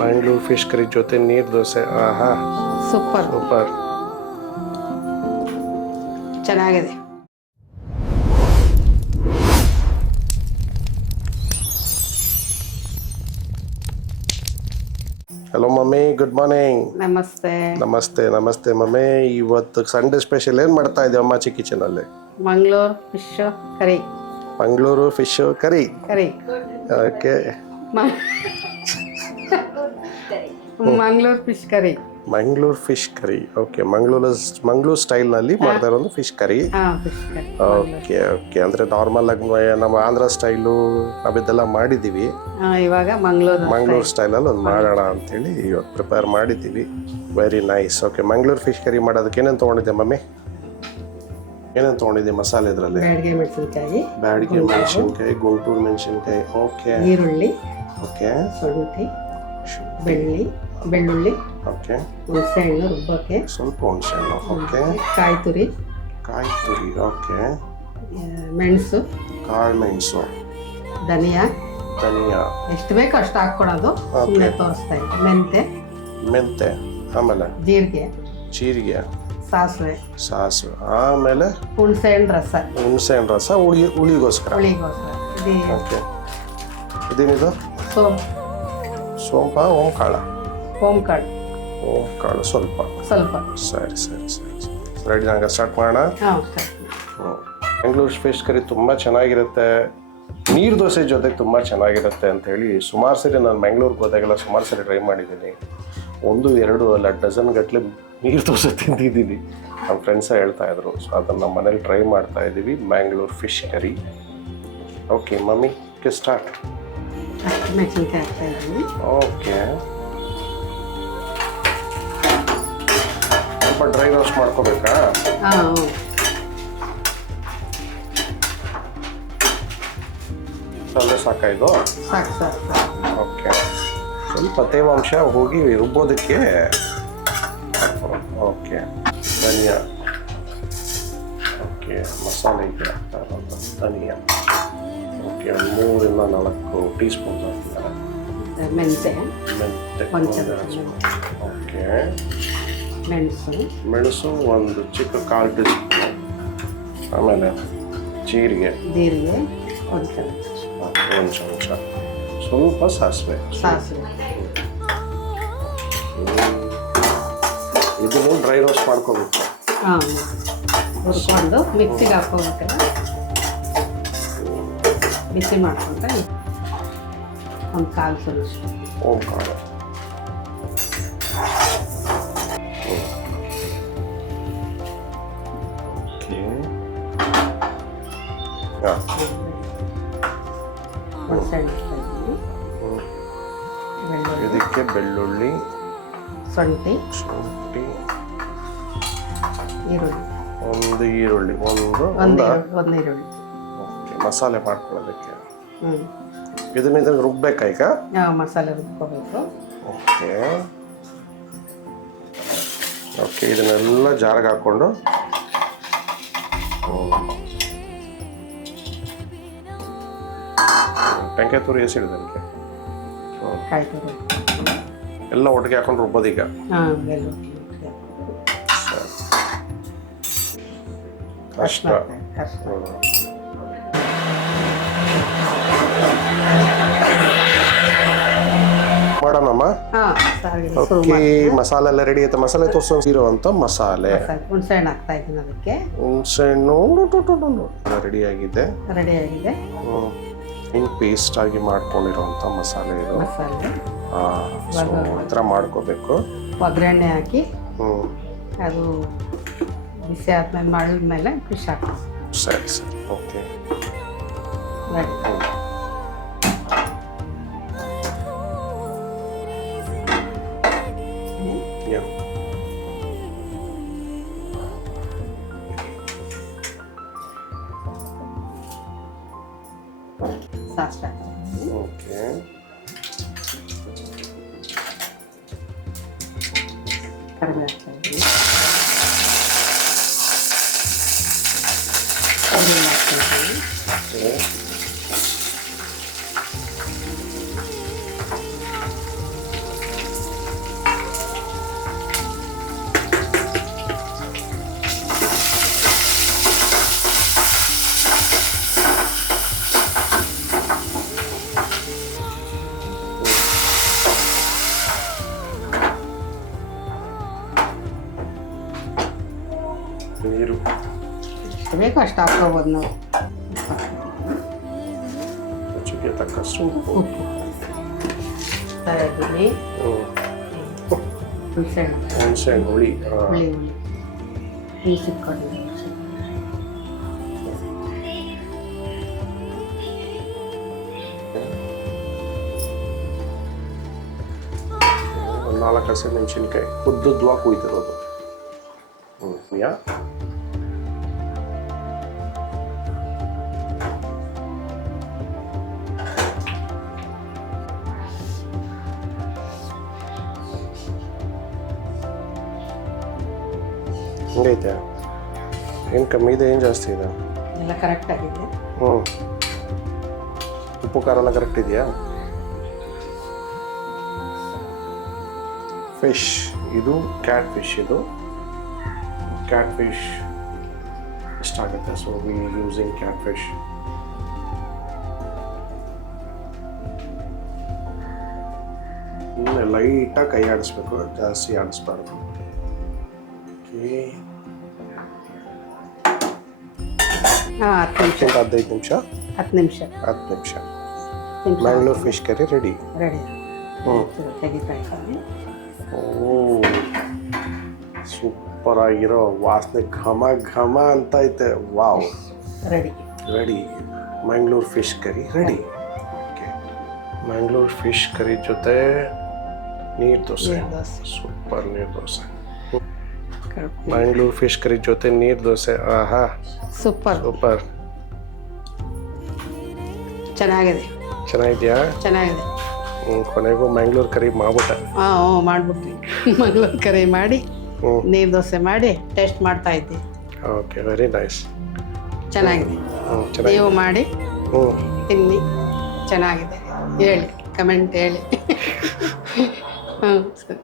Mangaluru fish ಕರಿ ಜೊತೆ ನೀರು ದೋಸೆ. ಆಹಾ, ಸೂಪರ್ ಸೂಪರ್. ಚೆನ್ನಾಗಿದೆ. Hello mummy, good morning. ನಮಸ್ತೆ. ನಮಸ್ತೆ ನಮಸ್ತೆ ಮಮ್ಮಿ. ಇವತ್ತು ಸಂಡೇ ಸ್ಪೆಷಲ್ ಏನು ಮಾಡ್ತಾ ಇದ್ದೀವಿ ಅಮ್ಮಾಚಿ ಕಿಚನಲ್ಲಿ? Mangaluru fish curry. Mangaluru fish curry. Curry. Okay. Mangaluru fish curry. Mangaluru fish curry. Okay, Mangaluru ಸ್ಟೈಲ್ನಲ್ಲಿ ಮಾಡ್ತಾ ಇರೋದು fish curry. Fish curry. Okay okay. ಅಂದರೆ ನಾರ್ಮಲ್ ಆಗಿ ನಮ್ಮ ಆಂಧ್ರ ಸ್ಟೈಲು ಅವಿದ್ದೆಲ್ಲ ಮಾಡಿದ್ದೀವಿ. ಇವಾಗ ಮಂಗಳೂರು ಸ್ಟೈಲಲ್ಲಿ ಒಂದು ಮಾಡೋಣ ಅಂಥೇಳಿ ಇವತ್ತು ಪ್ರಿಪೇರ್ ಮಾಡಿದ್ದೀವಿ. Very nice. Okay, Mangaluru fish ಕರಿ ಮಾಡೋದಕ್ಕೆ ಏನೇನು ತೊಗೊಂಡಿದ್ದೆ ಮಮ್ಮಿ? ಏನೇನು ತೊಗೊಂಡಿದ್ದೆ ಮಸಾಲೆ ಇದರಲ್ಲಿ? ಬ್ಯಾಡಗೆ ಮೆಣಸಿನ್ಕಾಯಿ, ಬ್ಯಾಡಗೆ ಮೆಣಸಿನ್ಕಾಯಿ, ಗುಂಟೂರು ಮೆಣಸಿನ್ಕಾಯಿ. ಓಕೆ. ಈರುಳ್ಳಿ, ಓಕೆ. ಶುಂಠಿ, ಬೆಳ್ಳುಳ್ಳಿ, ಓಕೆ. ಹುಣಸೆ ಹಣ್ಣು ರುಬ್ಬಕ್ಕೆ, ಸ್ವಲ್ಪ ಹುಣಸೆ ಹಣ್ಣು. ಓಕೆ. ಕಾಯಿ ತುರಿ. ಓಕೆ. ಮೆಣಸು, ಕಾಳು ಮೆಣಸು, ಧನಿಯಾ. ಎಷ್ಟು ಬೇಕೋ ಅಷ್ಟು ಹಾಕ್ಕೊಳೋದು. ಸುಮ್ಮನೆ ತೋರಿಸ್ತಾ ಇದ್ದೆ. ಮೆಂತೆ, ಆಮೇಲೆ ಜೀರಿಗೆ, ಸಾಸಿವೆ, ಆಮೇಲೆ ಹುಣಸೆ ಹಣ್ಣು ರಸ, ಹುಳಿಗೋಸ್ಕರ. ಓಕೆ. ಇದೇನಿದು? ಸೋಂಪಾ? ಓಂ ಕಾಳು ಸ್ವಲ್ಪ. ಸರಿ. ರೆಡಿ, ನಂಗೆ ಸ್ಟಾರ್ಟ್ ಮಾಡೋಣ. ಮಂಗಳೂರು ಫಿಶ್ ಕರಿ ತುಂಬ ಚೆನ್ನಾಗಿರುತ್ತೆ. ನೀರು ದೋಸೆ ಜೊತೆಗೆ ತುಂಬ ಚೆನ್ನಾಗಿರುತ್ತೆ ಅಂಥೇಳಿ ಸುಮಾರು ಸರಿ ನಾನು ಮಂಗಳೂರಿಗೆ ಹೋದಾಗೆಲ್ಲ ಸುಮಾರು ಸರಿ ಟ್ರೈ ಮಾಡಿದ್ದೀನಿ. 1, 2 ಅಲ್ಲ, ಡಜನ್ ಗಟ್ಟಲೆ ನೀರು ದೋಸೆ ತಿಂದಿದ್ದೀನಿ. ನಮ್ಮ ಫ್ರೆಂಡ್ಸೇ ಹೇಳ್ತಾಯಿದ್ರು. ಸೊ ಅದನ್ನು ನಮ್ಮ ಮನೇಲಿ ಟ್ರೈ ಮಾಡ್ತಾ ಇದ್ದೀವಿ, Mangaluru fish curry. Okay mummy, start. Okay. ಸ್ವಲ್ಪ ಡ್ರೈ ರೋಸ್ಟ್ ಮಾಡ್ಕೋಬೇಕಾ? ಅಲ್ಲೇ ಸಾಕಾಯ್ತು? ಓಕೆ. ಸ್ವಲ್ಪ ತೇವಾಂಶ ಹೋಗಿ ರುಬ್ಬೋದಕ್ಕೆ. ಓಕೆ. ಧನಿಯಾ. ಓಕೆ. ಮಸಾಲೆಗೆ ಹಾಕ್ತಾ ಇರೋದು ಧನಿಯಾ. ಓಕೆ. 3-4 ಟೀ ಸ್ಪೂನ್ ಹಾಕ್ತಾರೆ. ಮೆಂತೆ. ಓಕೆ. ಮೆಣಸು ಒಂದು ಚಿಕ್ಕ 1/4 ಟೀ ಸ್ಪೂನ್. ಆಮೇಲೆ ಜೀರಿಗೆ ಒಂದು ಚಮಚ. ಸ್ವಲ್ಪ ಸಾಸಿವೆ. ಇದನ್ನು ಡ್ರೈ ರೋಸ್ಟ್ ಮಾಡ್ಕೋಬೇಕು. ಹುರ್ಕೊಂಡು ಮಿಕ್ಸಿಗೆ ಹಾಕೋಬೇಕಲ್ಲ, ಬಿಸಿ ಮಾಡ್ಕೊಂಡ್ರೆ ಒಂದು 1/4 ಸ್ಪೂನ್ ಓಂ ಕಾಳು. ಇದಕ್ಕೆ ಬೆಳ್ಳುಳ್ಳಿ, ಶುಂಠಿ, ಈರುಳ್ಳಿ, ಒಂದು ಈರುಳ್ಳಿ. ಓಕೆ. ಮಸಾಲೆ ಮಾಡ್ಕೊಳ್ಳೋದಕ್ಕೆ ಇದನ್ನ ರುಬ್ಬೇಕಾ ಈಗ? ಮಸಾಲೆ ರುಬ್ಕೋಬೇಕು. ಓಕೆ. ಇದನ್ನೆಲ್ಲ ಜಾರಿಗೆ ಹಾಕ್ಕೊಂಡು ಟೆಂಕಾಯಿ ತುರಿ ಎಸಿಡಿದಕ್ಕೆ ಎಲ್ಲ ಒಟ್ಟಿಗೆ ಹಾಕೊಂಡು ರುಬ್ಬೋದೀಗ. ಕಷ್ಟ. ಮಾಡೋಣಮ್ಮ. ಓಕೆ. ಮಸಾಲೆ ಎಲ್ಲ ರೆಡಿ ಆಯ್ತು. ಮಸಾಲೆ ತೋರಿಸಿರುವಂಥ ಮಸಾಲೆ ಹುಣಸೆ ಹಣ್ಣು ಹಾಕ್ತಾ ಇದ್ದೀನಿ. ಅದಕ್ಕೆ ಹುಣಸೆ ಹಣ್ಣು ರೆಡಿ ಆಗಿದೆ. ಇನ್ನು ಪೇಸ್ಟ್ ಆಗಿ ಮಾಡ್ಕೊಂಡಿರೋಂಥ ಮಸಾಲೆ ಇದು. ಈ ಥರ ಮಾಡ್ಕೋಬೇಕು. ಒಗ್ಗರಣೆ ಹಾಕಿ ಅದು ಬಿಸಿ ಆದ್ಮೇಲೆ ಮಾಡಿದ್ಮೇಲೆ ಫಿಶ್ ಹಾಕಿ. ಸರಿ. ಓಕೆ. ಓಕೆ. ಬೇಕು ಅಷ್ಟು ಹಾಕ್ಕೋಬೋದು ನಾವು. ರುಚಿಗೆ ತಕ್ಕಷ್ಟು ಉಪ್ಪು. ಉಪ್ಪು ತರಕಾರಿ ಹುಣಸೆಹಣ್ಣು ಹುಣಸೆಹಣ್ಣು ಹುಳಿ. ಹುಳಿ ಬೀಸಿಟ್ಕೊಂಡು ಒಂದು 4 ಹಸಿಮೆಣಸಿನ್ಕಾಯಿ ಉದ್ದುದ್ದವಾಗಿ ಕುಯ್ತಿರೋದು. ಯಾ ಹೆಂಗೈತೆ? ಏನು ಕಮ್ಮಿ ಇದೆ, ಏನು ಜಾಸ್ತಿ ಇದೆ? ಎಲ್ಲ ಕರೆಕ್ಟ್ ಆಗಿದೆ. ಉಪ್ಪು ಖಾರ ಎಲ್ಲ ಕರೆಕ್ಟ್ ಇದೆಯಾ? ಫಿಶ್ ಇದು ಕ್ಯಾಟ್ ಫಿಶ್. ಇದು ಕ್ಯಾಟ್ ಫಿಶ್ ಎಷ್ಟಾಗುತ್ತೆ? So we using cat fish. ಲೈಟಾಗಿ ಕೈ ಆಡಿಸ್ಬೇಕು, ಜಾಸ್ತಿ ಆಡಿಸ್ಬಾರ್ದು. ಓಕೆ, 15 ನಿಮಿಷ. 10 ನಿಮಿಷ Mangalore fish curry ready. Ready. ತೆಗಿತಾ ಇದ್ದೀನಿ. ಓ, ಸೂಪರ್ ಆಗಿರೋ ವಾಸನೆ, ಘಮ ಘಮ ಅಂತ ಐತೆ. Wow, ready. Mangalore fish curry ready. Okay, Mangalore fish curry ಜೊತೆ ನೀರು ದೋಸೆ. ಸೂಪರ್ ನೀರು ದೋಸೆ. ಮ್ಯಾಂಗ್ಳೂರ್ ಫಿಶ್ ಕರಿ ಜೊತೆ ನೀರು ದೋಸೆ. ಆಹಾ, ಸೂಪರ್. ಚೆನ್ನಾಗಿದೆಯಾ? ಚೆನ್ನಾಗಿದೆ. ಕೊನೆಗೂ ಮ್ಯಾಂಗ್ಳೂರ್ ಕರಿ ಮಾಡ್ಬಿಟ್ಟೆ. ಮಾಡ್ಬಿಟ್ವಿ. ಮಂಗ್ಳೂರ್ ಕರಿ ಮಾಡಿ ನೀರು ದೋಸೆ ಮಾಡಿ ಟೇಸ್ಟ್ ಮಾಡ್ತಾ ಇದ್ದೆ. Okay, very nice. ಚೆನ್ನಾಗಿದೆ. ನೀವು ಮಾಡಿ ತಿನ್ನಿ, ಚೆನ್ನಾಗಿದೆ. ಹೇಳಿ, ಕಮೆಂಟ್ ಹೇಳಿ. ಸರಿ.